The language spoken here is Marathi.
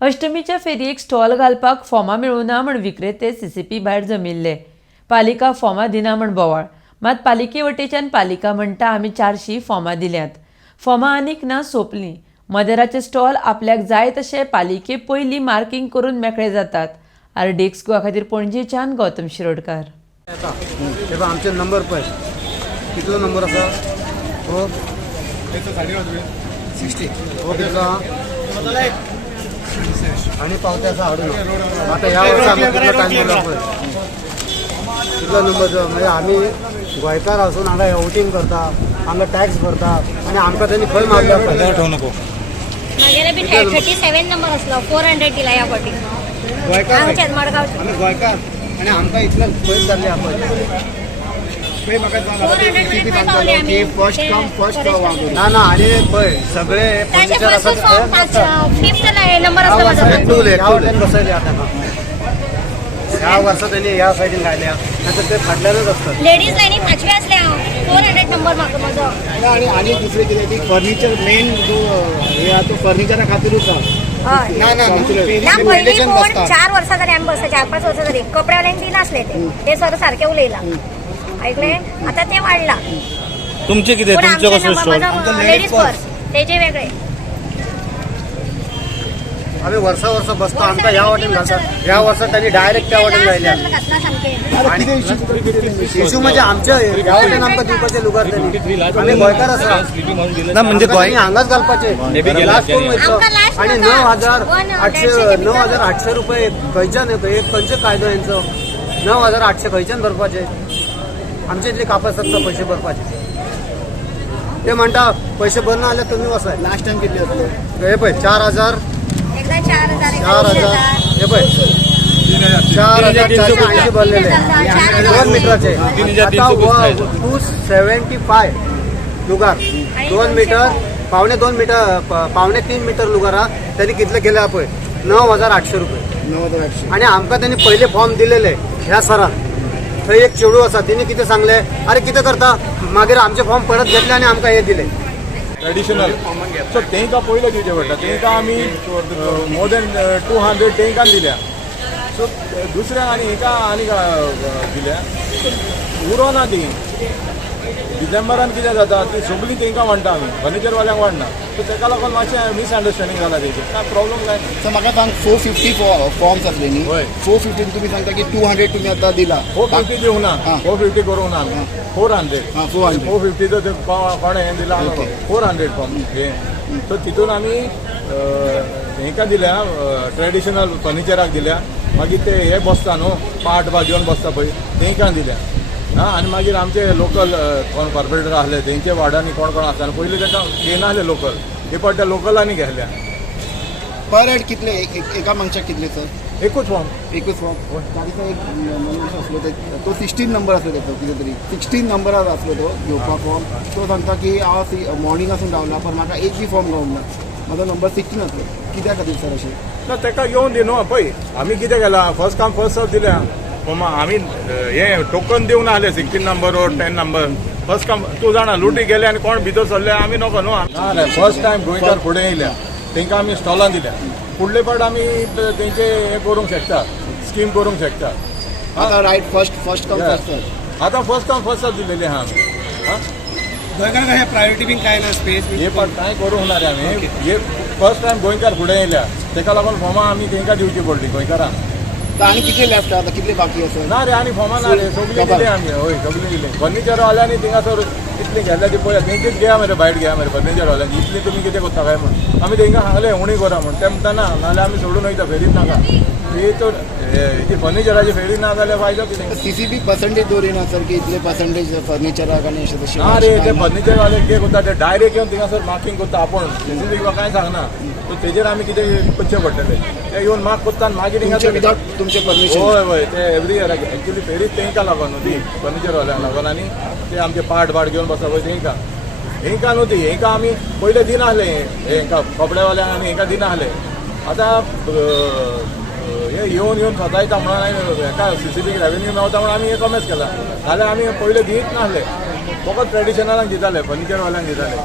अष्टमीच्या फेरयेक स्टॉल घालपाक फॉर्मां मेळूना म्हूण विक्रेते सीसीपी भायर जमिल्ले. पालिका फॉर्मां दिना म्हूण बोवाळ. मात पालिके वटेच्यान पालिका म्हणटा आमी 400 फॉर्मां दिल्यात. फॉर्मां आनीक ना सोंपलीं. मदेराचे स्टॉल आपल्याक जाय तशे पालिके पयलीं मार्किंग करून मेकळे जातात. RD एक्सगोआ खातीर पणजेच्यान गौतम शिरोडकार. आमचे नंबर पळय कितलो नंबर आसा हो 60 हो कितलो आणि पावते आसा हाडून आता ह्या वर्सा आमी कितलो टायम दिला पळय कितलो नंबरचो म्हणजे आमी गोंयकार असून हांगा वोटींग करता हांगा टॅक्स भरता आणि आमकां त्यांनी खंय मारल्या पळय ठेवू नको. मागेर बी 37 नंबर असलो 400 दिला या फावटी गोंयकार हांगच्याच मडगांव आमी गोंयकार आणि आमकां इतलें पयस जाल्लें आहा पळय फर्स्ट कम फर्स्ट ना ना आणि पळय सगळे फर्निचर आसा फिफ्थ नंबर असलो माझा बसयले आता ह्या वर्षात त्यांनी ह्या सायडीन घायल्या नंतर ते फाटल्यानच असतात लेडीज लाईनी 5वी असले 400 नंबर म्हाका म्हजो. आणि दुसरे कितें की फर्निचर मेन जो हे आहा तो फर्निचरा खातीरूच आहा. हय ना ना ना पयलीं कोण 4 वर्सां जाली आमी बसता 4-5 वर्सां जाली कपड्यावाल्यांक दिनासले ते सर सारखे उलयला ऐकले आता ते वाढला. तुमचे किती पण तुमचं आमचे कसं स्टॉल? नंबर लेडीज पर्स तेजे वेगळे आम्ही वर्षा बसतो आमचा ह्या वाटेन घालतात ह्या वर्षात त्यांनी डायरेक्ट त्या वाटेन घायल्या इशू म्हणजे आमच्या ह्या वाटेन आमकां दिवपाचे लुगार त्यांनी आम्ही गोंयकार आसा ना म्हणजे गोंय हांगाच घालपाचे लास्ट करून वयतलो आणि 9,800 रुपये खंयच्यान एक खंयचे कायदो यांचो 9,800 खंयच्यान भरपाचे आमचे इतले कापासता पैसे भरपाचे ते म्हणटा पैसे भरना जाल्यार तुमी वसाय लास्ट टाइम कितले असले हे पळय 4,000 एकदा 4,000 हे पळय 4,480 भरलेले 2 मीटरचे आता 275 लुगार 2 मीटर पावणे 2 मीटर पावणे 3 मीटर लुगारा त्यांनी कितले केले पळय 9,800 रुपये 9,800 आणि आमकां त्यांनी पहिले फॉर्म दिलेले ह्या सराक थंय एक चेडू आसा तिने कितें सांगले अरे कितें करता मागीर आमचे फॉर्म परत घेतले आणि आमकां हे दिले ट्रेडिशनल सो तेंकां पयलें दिवचें पडटा तेंकां आमी मोर देन 200 तेंकां दिल्या सो दुसऱ्यांक आनी हेका आनी दिल्या उरो ना ती डिसेंबरान कितें जाता ती सगळीं तेंकां वाडटा आमी फर्निचरवाल्यांक वाडना सो तेका लागून मातशें मिसअंडरस्टँडींग जाला तेजें कांय प्रॉब्लम जाय सो म्हाका सांग 450 फॉर्म्स असले न्ही होय. 450 तुम्ही सांगता की 200 तुम्ही आता दिला 450 दिवंक ना हां. 450 करूंक ना आमी 400 हां 400 450 ते कोणें हें दिलां Okay. 400 फॉर्म हे सो तितून आमी हेंकां दिल्या ट्रेडिशनल फर्निचराक दिल्या मागीर ते हे बसता न्हू पाट बा घेवन बसता पळय तेंकां दिल्या हां आनी मागीर आमचे लोकल कोण कॉर्पोरेटर आहले तेंचे वार्डांनी कोण कोण आसता पयलीं तांकां घेनासले लोकल हे पण त्या लोकलांनी घेतल्या पर हेड कितले एका मनशाक कितले सर एकूच फॉर्म एकूच फॉर्म तारीचा एक मनीस असलो तो 16 नंबर असलो त्याचो कितें तरी 16 नंबरार असलो तो घेवपाक फॉर्म तो सांगता की हांव मॉर्निंगासून रावला पण म्हाका एक बी फॉर्म गावूंक ना म्हाजो नंबर 16 असलो कित्या खातीर सर अशें ना ताका येवन दी न्हू पळय आमी कितें केलां फर्स्ट काम फर्स्ट सर्व दिल्या आमी हे टोकन दिवंक ना जालें 16 नंबर और 10 नंबर फर्स्ट काम तूं जाणा लुटी गेले आनी कोण भितर सरले आमी नको न्हू फर्स्ट टायम गोंयकार फुडें येयल्या तेंकां आमी स्टॉलां दिल्या फुडले पाट आमी तेंचे हे करूंक शकता स्कीम करूंक शकता आता right first come first sir आतां फर्स्ट काम फर्स्ट सर्व दिलेली आहा आमी गोंयकार प्रायोरिटी बीन काय ना स्पेस हे पाट कांय करूंक ना रे आमी हे फर्स्ट टायम गोंयकार फुडें येयल्या तेका लागून फॉर्मां आमी तेंकां दिवची पडली गोंयकारांक आनी कितले लेफ्ट आता कितले बाकी आसा ना रे आनी फॉर्मां ना रे सगळीं दिले आमी हय सगळीं दिले फर्निचरवाल्यांनी थिंगासर कितली घेतल्या ती पळया तेंचीच घेया मरे भायर घेया मरे फर्निचरवाल्यांची इतली तुमी कितें करता काय म्हण आमी तेंकां सांगलें उणी करा म्हण ते म्हणटा ना नाल्यार आमी सोडून वयता फेरीत नाका ही तर हेची फर्निचराची फेरी ना जाल्यार फायदो कितें सीसीबी पर्संटेज दवरिना सर की इतले पर्संटेज फर्निचराक आनी अशें तशें ना रे ते फर्निचरवाले कितें करता ते डायरेक्ट येवन थिंगासर मार्किंग करता आपूण सीसीबी कांय सांगना सो तेजेर आमी कितें करचें पडटलें ते येवन मार्क करता आनी मागीर तुमचे हिंगा विदाउट तुमचे परमिशन होय होय ते एवरी इयराक एक्चुली फेरीत तेंकां लागून न्हू ती फर्निचरवाल्यांक लागून आनी ते आमचे पाट घेवन बसता पळय हेंकां न्हू ती हेंकां आमी पयले दिनासले हेंकां कपड्यावाल्यांक आमी हेंकां दिनासले आतां हे येवन सतायता म्हणून हेका सीसीबी रेवेन्यू मेळटा म्हणून आमी हे कमेच केला नाल्यार आमी पयले दित नासले फकत ट्रेडिशनलांक दिताले फर्निचरवाल्यांक दिताले